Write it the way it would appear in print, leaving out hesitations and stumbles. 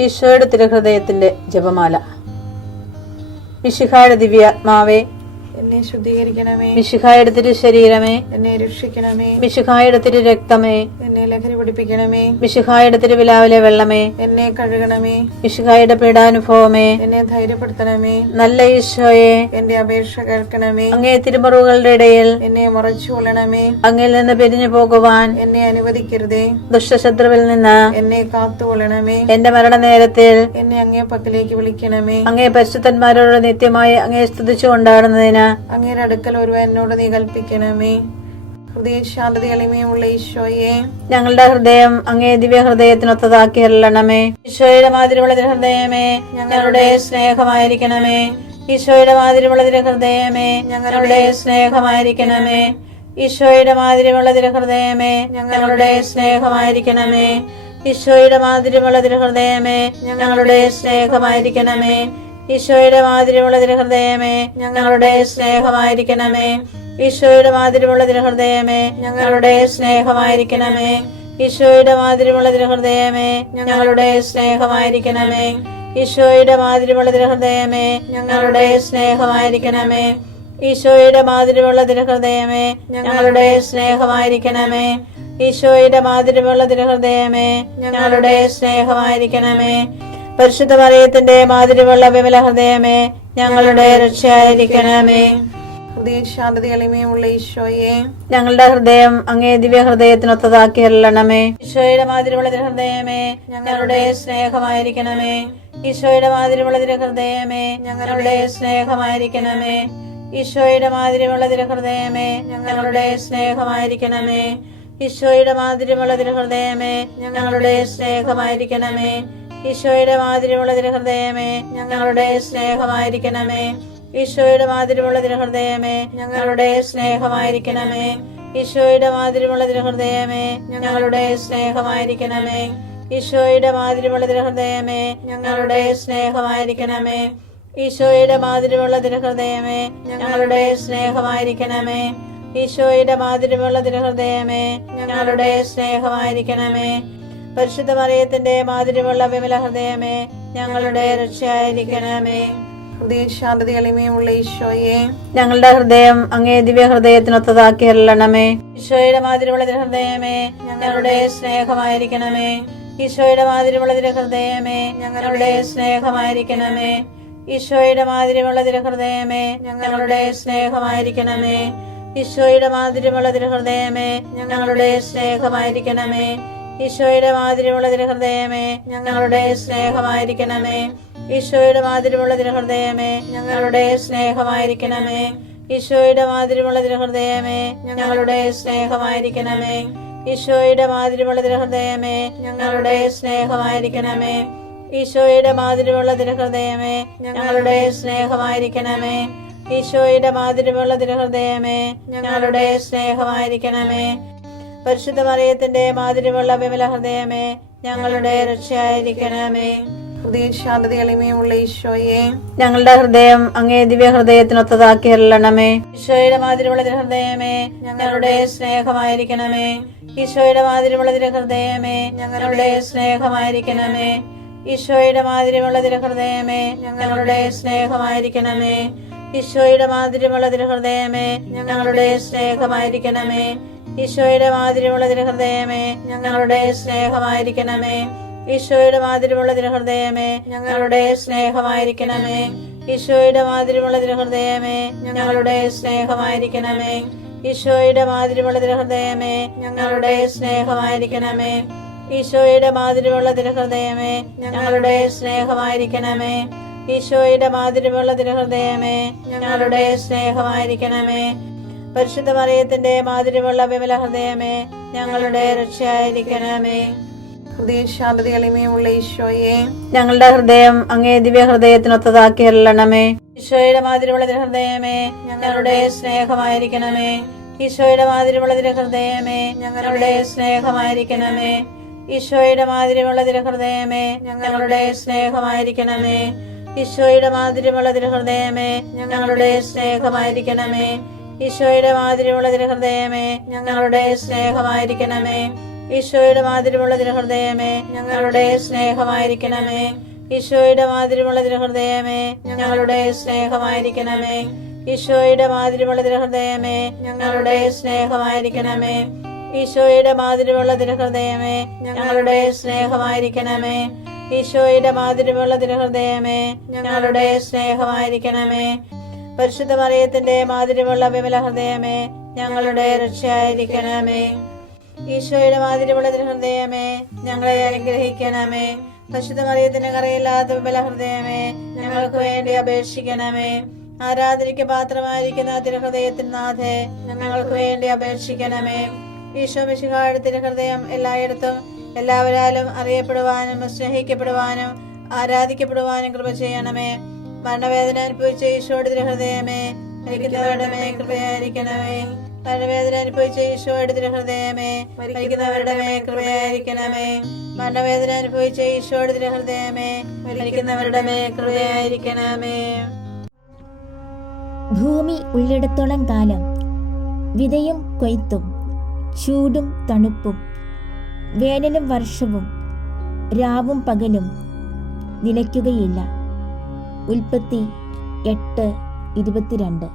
ഈശോയുടെ തിരുഹൃദയത്തിന്റെ ജപമാല. മിശിഹായുടെ ദിവ്യാത്മാവേ, എന്നെ ശുദ്ധീകരിക്കണമേ. മിശിഹായുടെ തിരു ശരീരമേ, എന്നെ രക്ഷിക്കണമേ. മിശിഹായുടെ തിരു രക്തമേ, എന്നെ ലഹരി പിടിപ്പിക്കണമേ. മിശിഹായുടെ തിരുവിലാവിലെ വെള്ളമേ, എന്നെ കഴുകണമേ. മിശിഹായുടെ പീഡാനുഭവമേ, എന്നെ ധൈര്യപ്പെടുത്തണമേ. നല്ല ഈശോയെ, എന്റെ അപേക്ഷ കേൾക്കണമേ. അങ്ങേ തിരുമുറിവുകളുടെ ഇടയിൽ എന്നെ മറച്ചു കൊള്ളണമേ. അങ്ങിൽ നിന്ന് പിരിഞ്ഞു പോകുവാൻ എന്നെ അനുവദിക്കരുതേ. ദുഷ്ടശത്രുവിൽ നിന്ന് എന്നെ കാത്തുകൊള്ളണമേ. എന്റെ മരണനേരത്തിൽ എന്നെ അങ്ങേ പക്കലേക്ക് വിളിക്കണമേ. അങ്ങേ പരിശുദ്ധന്മാരോട് നിത്യമായി അങ്ങേ സ്തുതിച്ചു കൊണ്ടാടുന്നതിന് അങ്ങയുടെ അടുക്കൽ ഒരുവൻ എന്നോട് നീ കൽപ്പിക്കണമേ. ഹൃദയ ശാന്തത എളിമയുള്ള ഈശോയെ, ഞങ്ങളുടെ ഹൃദയം അങ്ങേ ദിവ്യ ഹൃദയത്തിനൊത്തതാക്കി അരുളണമേ. ഈശോയുടെ മാതിരിയുള്ള ഹൃദയമേ, ഞങ്ങളുടെ സ്നേഹമായിരിക്കണമേ. ഈശോയുടെ മാതിരിയുള്ള ഹൃദയമേ, ഞങ്ങളുടെ സ്നേഹമായിരിക്കണമേ. ഈശോയുടെ മാതിരിയുള്ള ഹൃദയമേ, ഞങ്ങളുടെ സ്നേഹമായിരിക്കണമേ. ഈശോയുടെ മാതിരിയുള്ള ഹൃദയമേ, ഞങ്ങളുടെ സ്നേഹമായിരിക്കണമേ. ഈശോയുടെ മാതിരിയുള്ള ഹൃദയമേ, ഞങ്ങളുടെ സ്നേഹമായിരിക്കണമേ. ഈശോയുടെ മാതിരിയുള്ള ഹൃദയമേ, ഞങ്ങളുടെ സ്നേഹമായിരിക്കണമേ. ഈശോയുടെ മാതിരിയുള്ള ഹൃദയമേ, ഞങ്ങളുടെ സ്നേഹമായിരിക്കണമേ. ഈശോയുടെ മാതിരിയുള്ള ഹൃദയമേ, ഞങ്ങളുടെ സ്നേഹമായിരിക്കണമേ. ഈശോയുടെ മാതിരിയുള്ള ഹൃദയമേ, ഞങ്ങളുടെ സ്നേഹമായിരിക്കണമേ. ഈശോയുടെ മാതിരിയുള്ള ഹൃദയമേ, ഞങ്ങളുടെ സ്നേഹമായിരിക്കണമേ. പരിശുദ്ധ മറിയത്തിന്റെ മാതിരിയുള്ള വിമല ഹൃദയമേ, ഞങ്ങളുടെ രക്ഷയായിരിക്കണമേ. ഹൃദയ ശാന്തത എളിമയുള്ള ഈശോയെ, ഞങ്ങളുടെ ഹൃദയം അങ്ങേ ദിവ്യ ഹൃദയത്തിനൊത്തതാക്കി അരുളണമേ. ഈശോയുടെ മാതിരിയുള്ള ഹൃദയമേ, ഞങ്ങളുടെ സ്നേഹമായിരിക്കണമേ. ഈശോയുടെ മാതിരിയുള്ള ഹൃദയമേ, ഞങ്ങളുടെ സ്നേഹമായിരിക്കണമേ. ഈശോയുടെ മാതിരിയുള്ള ഹൃദയമേ, ഞങ്ങളുടെ സ്നേഹമായിരിക്കണമേ. ഈശോയുടെ മാതിരിയുള്ള ഹൃദയമേ, ഞങ്ങളുടെ സ്നേഹമായിരിക്കണമേ. ഈശോയുടെ മാതിരിയുള്ള ഹൃദയമേ, ഞങ്ങളുടെ സ്നേഹമായിരിക്കണമേ. ഈശോയുടെ മാതിരിയുള്ള ഹൃദയമേ, ഞങ്ങളുടെ സ്നേഹമായിരിക്കണമേ. ഈശോയുടെ മാതിരിയുള്ള ഹൃദയമേ, ഞങ്ങളുടെ സ്നേഹമായിരിക്കണമേ. ഈശോയുടെ മാതിരിയുള്ള ഹൃദയമേ, ഞങ്ങളുടെ സ്നേഹമായിരിക്കണമേ. ഈശോയുടെ മാതിരിയുള്ള ഹൃദയമേ, ഞങ്ങളുടെ സ്നേഹമായിരിക്കണമേ. ഈശോയുടെ മാതിരിയുള്ള ഹൃദയമേ, ഞങ്ങളുടെ സ്നേഹമായിരിക്കണമേ. പരിശുദ്ധ മറിയത്തിന്റെ മാതിരിയുള്ള വിമല ഹൃദയമേ, ഞങ്ങളുടെ രക്ഷയായിരിക്കണമേ. ഹൃദയ ശാന്തത എളിമയുള്ള ഈശോയെ, ഞങ്ങളുടെ ഹൃദയം അങ്ങേ ദിവ്യ ഹൃദയത്തിനൊത്തതാക്കി അരുളണമേ. ഈശോയുടെ മാതിരിയുള്ള ഹൃദയമേ, ഞങ്ങളുടെ സ്നേഹമായിരിക്കണമേ. ഈശോയുടെ മാതിരിയുള്ള ഹൃദയമേ, ഞങ്ങളുടെ സ്നേഹമായിരിക്കണമേ. ഈശോയുടെ മാതിരിയുള്ള ഹൃദയമേ, ഞങ്ങളുടെ സ്നേഹമായിരിക്കണമേ. ഈശോയുടെ മാതിരിയുള്ള ഹൃദയമേ, ഞങ്ങളുടെ സ്നേഹമായിരിക്കണമേ. ഈശോയുടെ മാതിരിയുള്ള ഹൃദയമേ, ഞങ്ങളുടെ സ്നേഹമായിരിക്കണമേ. ഈശോയുടെ മാതിരിയുള്ള ഹൃദയമേ, ഞങ്ങളുടെ സ്നേഹമായിരിക്കണമേ. ഈശോയുടെ മാതിരിയുള്ള ഹൃദയമേ, ഞങ്ങളുടെ സ്നേഹമായിരിക്കണമേ. ഈശോയുടെ മാതിരിയുള്ള ഹൃദയമേ, ഞങ്ങളുടെ സ്നേഹമായിരിക്കണമേ. ഈശോയുടെ മാതിരിയുള്ള ഹൃദയമേ, ഞങ്ങളുടെ സ്നേഹമായിരിക്കണമേ. ഈശോയുടെ മാതിരിയുള്ള ഹൃദയമേ, ഞങ്ങളുടെ സ്നേഹമായിരിക്കണമേ. പരിശുദ്ധ മറിയത്തിന്റെ മാതിരിയുള്ള വിമല ഹൃദയമേ, ഞങ്ങളുടെ രക്ഷയായിരിക്കണമേ. ഹൃദയ ശാന്തത എളിമയുള്ള ഈശോയെ, ഞങ്ങളുടെ ഹൃദയം അങ്ങേ ദിവ്യ ഹൃദയത്തിനൊത്തതാക്കി അരുളണമേ. ഈശോയുടെ മാതിരിയുള്ള ഹൃദയമേ, ഞങ്ങളുടെ സ്നേഹമായിരിക്കണമേ. ഈശോയുടെ മാതിരിയുള്ള ഹൃദയമേ, ഞങ്ങളുടെ സ്നേഹമായിരിക്കണമേ. ഈശോയുടെ മാതിരിയുള്ള ഹൃദയമേ, ഞങ്ങളുടെ സ്നേഹമായിരിക്കണമേ. ഈശോയുടെ മാതിരിയുള്ള ഹൃദയമേ, ഞങ്ങളുടെ സ്നേഹമായിരിക്കണമേ. ഈശോയുടെ മാതിരിയുള്ള ഹൃദയമേ, ഞങ്ങളുടെ സ്നേഹമായിരിക്കണമേ. ഈശോയുടെ മാതിരിയുള്ള ഹൃദയമേ, ഞങ്ങളുടെ സ്നേഹമായിരിക്കണമേ. ഈശോയുടെ മാതിരിയുള്ള ഹൃദയമേ, ഞങ്ങളുടെ സ്നേഹമായിരിക്കണമേ. ഈശോയുടെ മാതിരിയുള്ള ഹൃദയമേ, ഞങ്ങളുടെ സ്നേഹമായിരിക്കണമേ. ഈശോയുടെ മാതിരിയുള്ള ഹൃദയമേ, ഞങ്ങളുടെ സ്നേഹമായിരിക്കണമേ. ഈശോയുടെ മാതിരിയുള്ള ഹൃദയമേ, ഞങ്ങളുടെ സ്നേഹമായിരിക്കണമേ. പരിശുദ്ധ മറിയത്തിന്റെ മാതിരിയുള്ള വിമല ഹൃദയമേ, ഞങ്ങളുടെ രക്ഷയായിരിക്കണമേ. ഹൃദയ ശാന്തത എളിമയുള്ള ഈശോയെ, ഞങ്ങളുടെ ഹൃദയം അങ്ങേ ദിവ്യ ഹൃദയത്തിനൊത്തതാക്കി അരുളണമേ. ഈശോയുടെ മാതിരിയുള്ള ഹൃദയമേ, ഞങ്ങളുടെ സ്നേഹമായിരിക്കണമേ. ഈശോയുടെ മാതിരിയുള്ള ഹൃദയമേ, ഞങ്ങളുടെ സ്നേഹമായിരിക്കണമേ. ഈശോയുടെ മാതിരിയുള്ള ഹൃദയമേ, ഞങ്ങളുടെ സ്നേഹമായിരിക്കണമേ. ഈശോയുടെ മാതിരിയുള്ള ഹൃദയമേ, ഞങ്ങളുടെ സ്നേഹമായിരിക്കണമേ. ഈശോയുടെ മാതിരിയുള്ള ഹൃദയമേ, ഞങ്ങളുടെ സ്നേഹമായിരിക്കണമേ. ഈശോയുടെ മാതിരിയുള്ള തിരുഹൃദയമേ ഞങ്ങളുടെ സ്നേഹമായിരിക്കണമേ. ഈശോയുടെ മാതിരിയുള്ള തിരുഹൃദയമേ ഞങ്ങളുടെ സ്നേഹമായിരിക്കണമേ. ഈശോയുടെ മാതിരിയുള്ള തിരുഹൃദയമേ ഞങ്ങളുടെ സ്നേഹമായിരിക്കണമേ. ഈശോയുടെ മാതിരിയുള്ള തിരുഹൃദയമേ ഞങ്ങളുടെ സ്നേഹമായിരിക്കണമേ. ഈശോയുടെ മാതിരിയുള്ള തിരുഹൃദയമേ ഞങ്ങളുടെ സ്നേഹമായിരിക്കണമേ. പരിശുദ്ധ മറിയത്തിന്റെ മാതിരിയുള്ള വിമല ഹൃദയമേ ഞങ്ങളുടെ രക്ഷയായിരിക്കണമേ. ഈശോയുടെ മാതിരിയുള്ള തിരുഹൃദയമേ ഞങ്ങളെ അനുഗ്രഹിക്കണമേ. പരിശുദ്ധ മറിയത്തിന്റെ കറയില്ലാത്ത വിമല ഹൃദയമേ ഞങ്ങൾക്ക് വേണ്ടി അപേക്ഷിക്കണമേ. ആരാധനയ്ക്ക് പാത്രമായിരിക്കുന്ന തിരുഹൃദയത്തിന് നാഥേ ഞങ്ങൾക്ക് വേണ്ടി അപേക്ഷിക്കണമേ. ഈശോ മിശിഹായുടെ തിരുഹൃദയം എല്ലായിടത്തും എല്ലാവരാലും അറിയപ്പെടുവാനും സ്നേഹിക്കപ്പെടുവാനും ആരാധിക്കപ്പെടുവാനും കൃപ ചെയ്യണമേ. മരണവേദന അനുഭവിച്ച ഈശോയുടെ തിരുഹൃദയമേ മരിക്കുന്നവരുടെ മേൽ കൃപയായിരിക്കണമേ. മരണവേദന അനുഭവിച്ച ഈശോയുടെ തിരുഹൃദയമേ മരിക്കുന്നവരുടെ മേൽ കൃപയായിരിക്കണമേ. മരണവേദന അനുഭവിച്ച ഈശോയുടെ തിരുഹൃദയമേ മരിക്കുന്നവരുടെ മേൽ കൃപയായിരിക്കണമേ. ഭൂമി ഉള്ളിടത്തോളം കാലം വിതയും കൊയ്ത്തും ചൂടും തണുപ്പും വേനലും വർഷവും രാവും പകലും നിലയ്ക്കുകയില്ല. ഉൽപ്പത്തി 8:22.